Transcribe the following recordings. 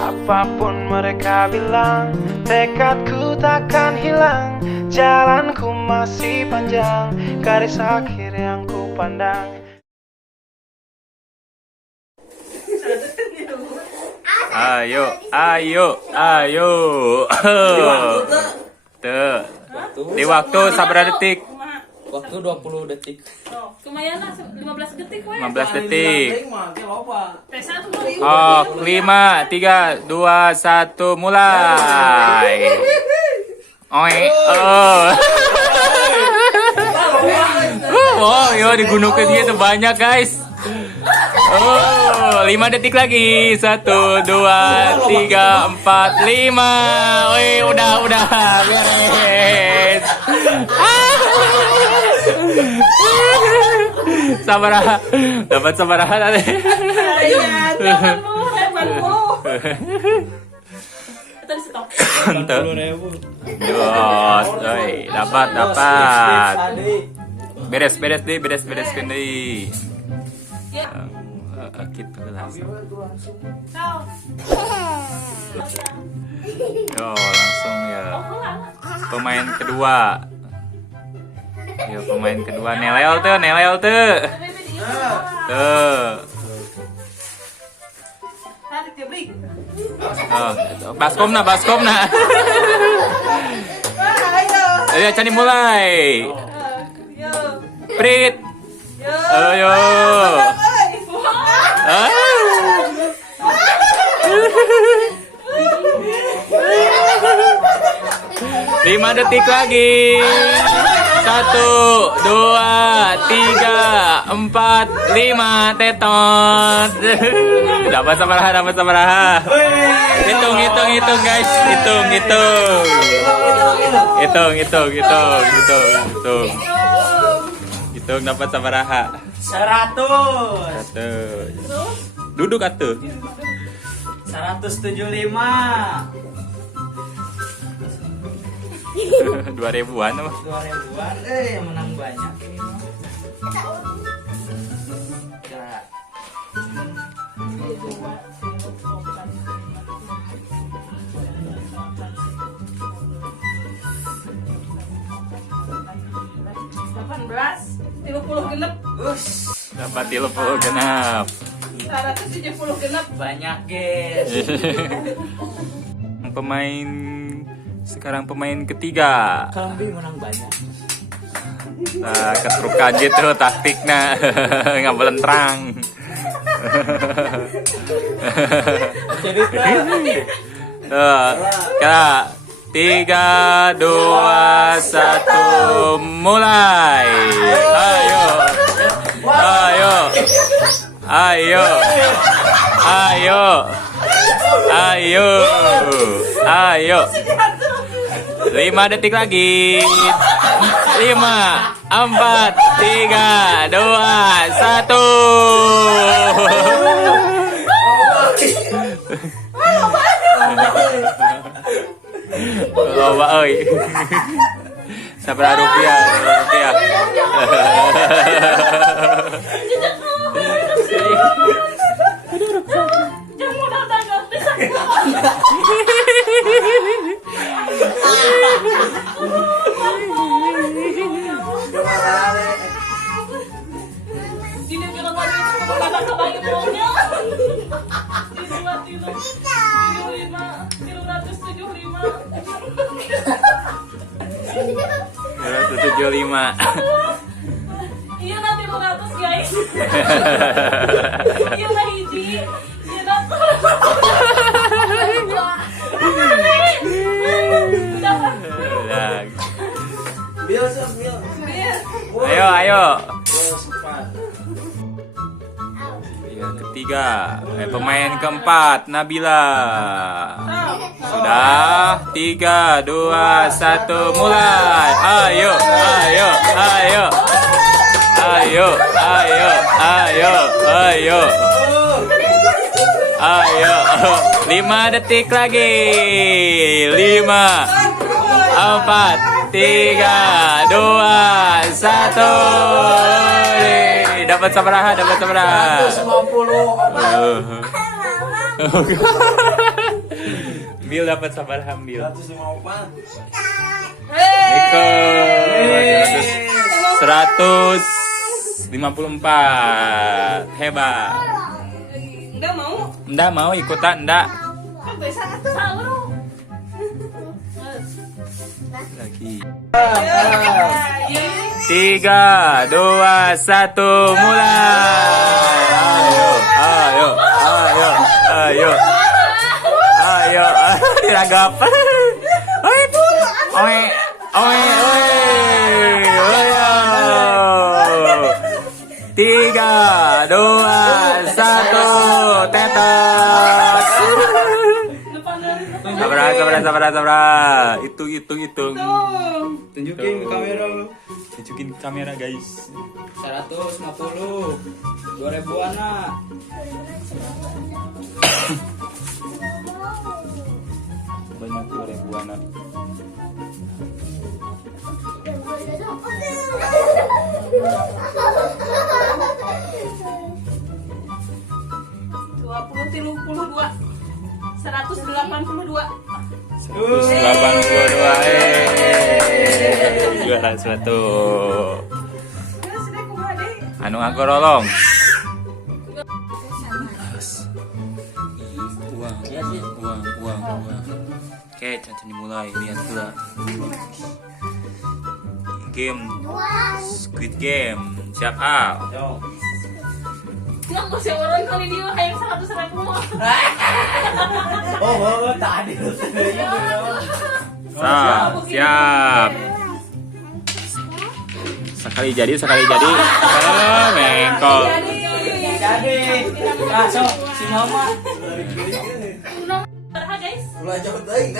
Apapun mereka bilang, tekadku takkan hilang. Jalanku masih panjang, garis akhir yang ku pandang. Ayo, ayo, ayo. Tuh. Di waktu sabar detik. Waktu 20 detik. Oh, lumayan lah 15 detik we. 15 detik. Pesa tuh Oh, 5, 3, 2, 1, mulai. Oi, oh. Oh, yo digunukeun dia tuh banyak, guys. Oh, 5 detik lagi. 1, 2, 3, 4, 5. Wih, udah beres. Sabaraha, dapat sabaraha tadi. Ayan, banmu. Tadi stop. Mantap. Dos, oi, dapat. Beres deh. Ya. Kita langsung. Ciao. Yo, langsung ya. Pemain kedua. Yo, pemain kedua Nelel tuh. Tuh. Tarik dia break. Oh, baskom na. Ayo, cani mulai. Yo. Prit. Ayo. Ah. 5 detik lagi. 1, 2, 3, 4, 5, tetot. Dapat sabaraha. Hitung guys, hitung. Hitung dapat sabaraha. 100. Duduk atuh. 175. 2000-an apa? 2000-an. Yang menang banyak ini mah. Ya. genep. Dapat 30 genap. 170 genep. Banyak, guys. Pemain ketiga. Kalambi menang banyak. Nah, ketrukan gitu taktiknya. Nggak belentrang. Jadi ya, 3, 2, 1, mulai. Ayo. 5 detik lagi. 5, 4, 3, 2, 1. Loba euy. Sabaraha rupiah. Iya nanti 100 guys. Iya na hiji. Iya na. Ayo. Yang ketiga, pemain keempat, Nabila. Sudah, 3, 2, 1, mulai. Ayo. 5 detik lagi. 5, 4, 3, 2, 1. Dapat sabaraha. 150. Bil dapat sabar ambil. 154. Niko 154. Hebat. Enggak mau. Ndak mau ikutan ndak. Kan bisa sahur. Lagi. Iya. 3, 2, 1, mulai. Ayo. Diragap. Oi. 3, 2, 1, tetes. Sabar. Hitung. Tunjukin ke kamera. Tunjukin ke kamera, guys. 150. 2000-an nak. Banyak 2000-an. Dua. 182. 182. Juara suatu. Anu aku rolong. Uang. Oke, cancan dimulai. Lihat pula. Game Squid Game. Siap A. Nggak mau orang kali dia kayak 100.000 mah. Oh, tak adil. Siap. Sekali jadi. Mengkol. Jadi. Masuk si mama. Berapa guys? Ulah jauh teuing,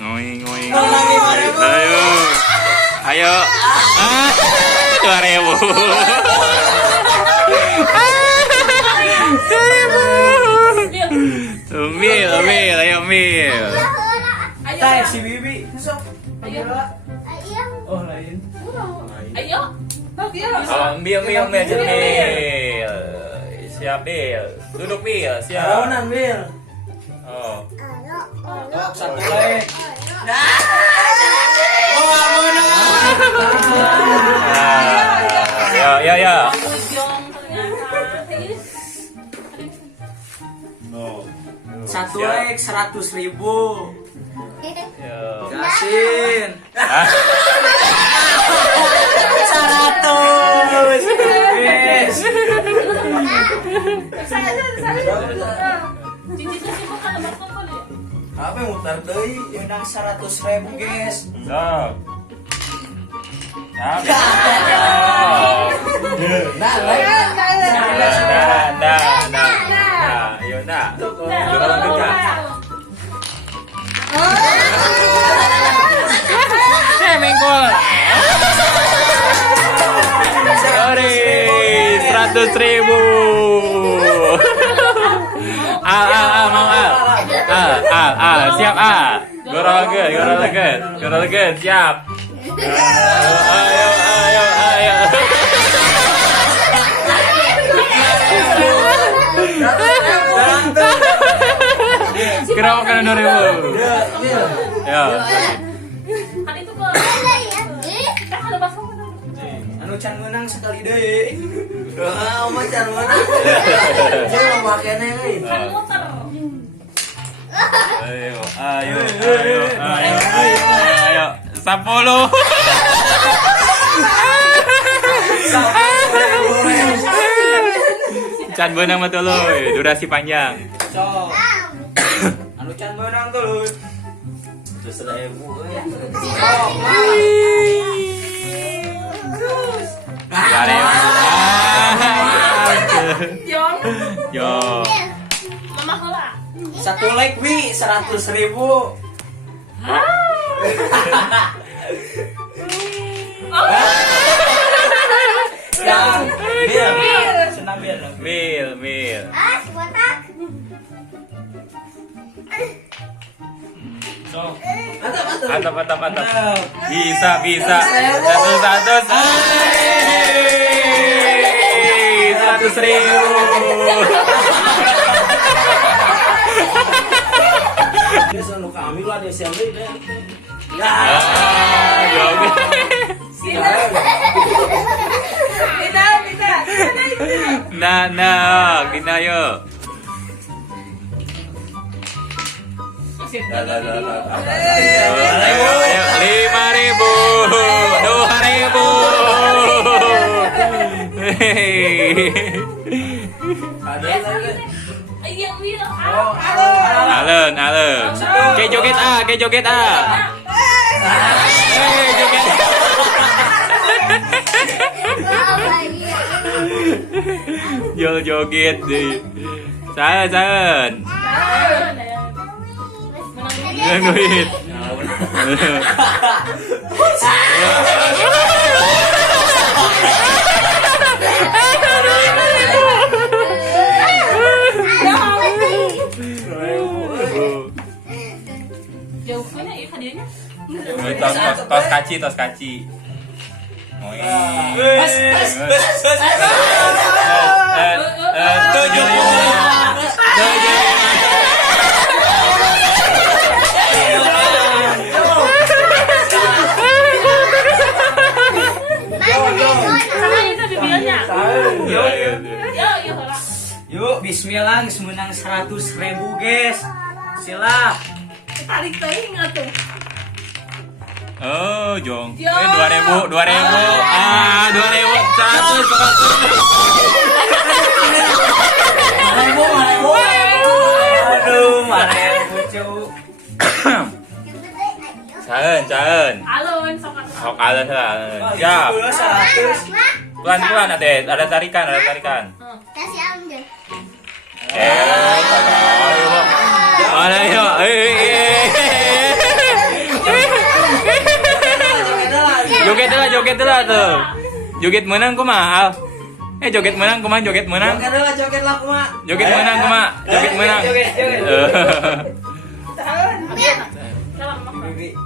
Ngoing. Ayo. 2.000. Mil. Tay si Bibi. Masuk. Ayo. Oh, lain. Ayo. Oh, Mil. Siap, Bil. Duduk, Bil. Siap. Raonan, Bil. Oh. Satu lagi. Ya. Jong ternyata. Satu lagi 100.000. Yo. Gasin. Hah? 100. Yes. Cici sibuk kan lebar kumpul ya? Apa yang mutar deui? Menang 100.000, guys. Sok. Nah, ayo nah. Juara lanjut ya. Mengkol. Sorry, 100.000. Mau siap Goroleget, siap. Ayo. Kenapa kan 2.000? Ya. Kan itu kok. Kan ada basah kan. Anu can menang sekali deui. Ah, mah can menang. Jangan makene euy. Kan muter. Ayo. 10. Can benang mah tuluy, durasi panjang. Sok. Anu can menang tuluy. 100.000 euy. Jong. Yo. Mama heula. Satu like wi 100.000. Yang Bil. Senang Bil. Mil. Mantap. Bisa. 100.000. kami lah di sini deh. Ya. Joget. Nah, gina yuk. Ayo, 5.000, 2.000. Yang bilang Alun. Kayak joget ah. Joget. Joget deh. Saen. Menang duit. jauh mana ya hadiahnya? Tos kaci. Oh iya. Tujuh. Yuk, bismillah, menang 100.000 guys. Sila. Tarik teuing atuh. Oh, Jong. 2.000. 2.000. Ah, 2.000. 100. Aduh, mana lucu. Caen. Alun sok Sok alun lah. Ya. 100. Pelan-pelan ada tarikan. Kasih ambil. Mana yuk? Joget lah tuh. Joget menang kumaha? Joget menang kumaha? Joget menang. Joget lah kumaha. Joget menang kumaha? Joget menang. Joget.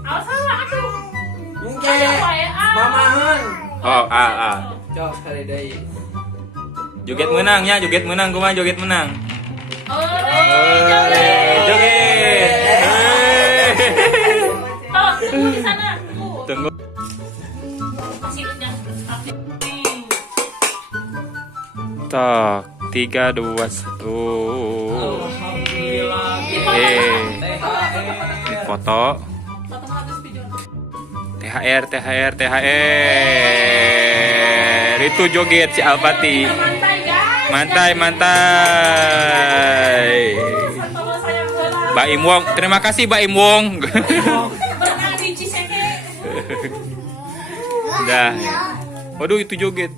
Awas salah atuh. Mungkin mamahan. Oh, Coba sekali deui. Joget menangnya, joget menang kumaha? Joget menang. Joget. Tuh, tunggu di sana. Tunggu. Masih kenyang. Tak, 3, 2, 1. Foto. THR. Itu joget si Alpati. Mantai. Mbak Im Wong, terima kasih Mbak Im Wong. Udah. Waduh itu joget.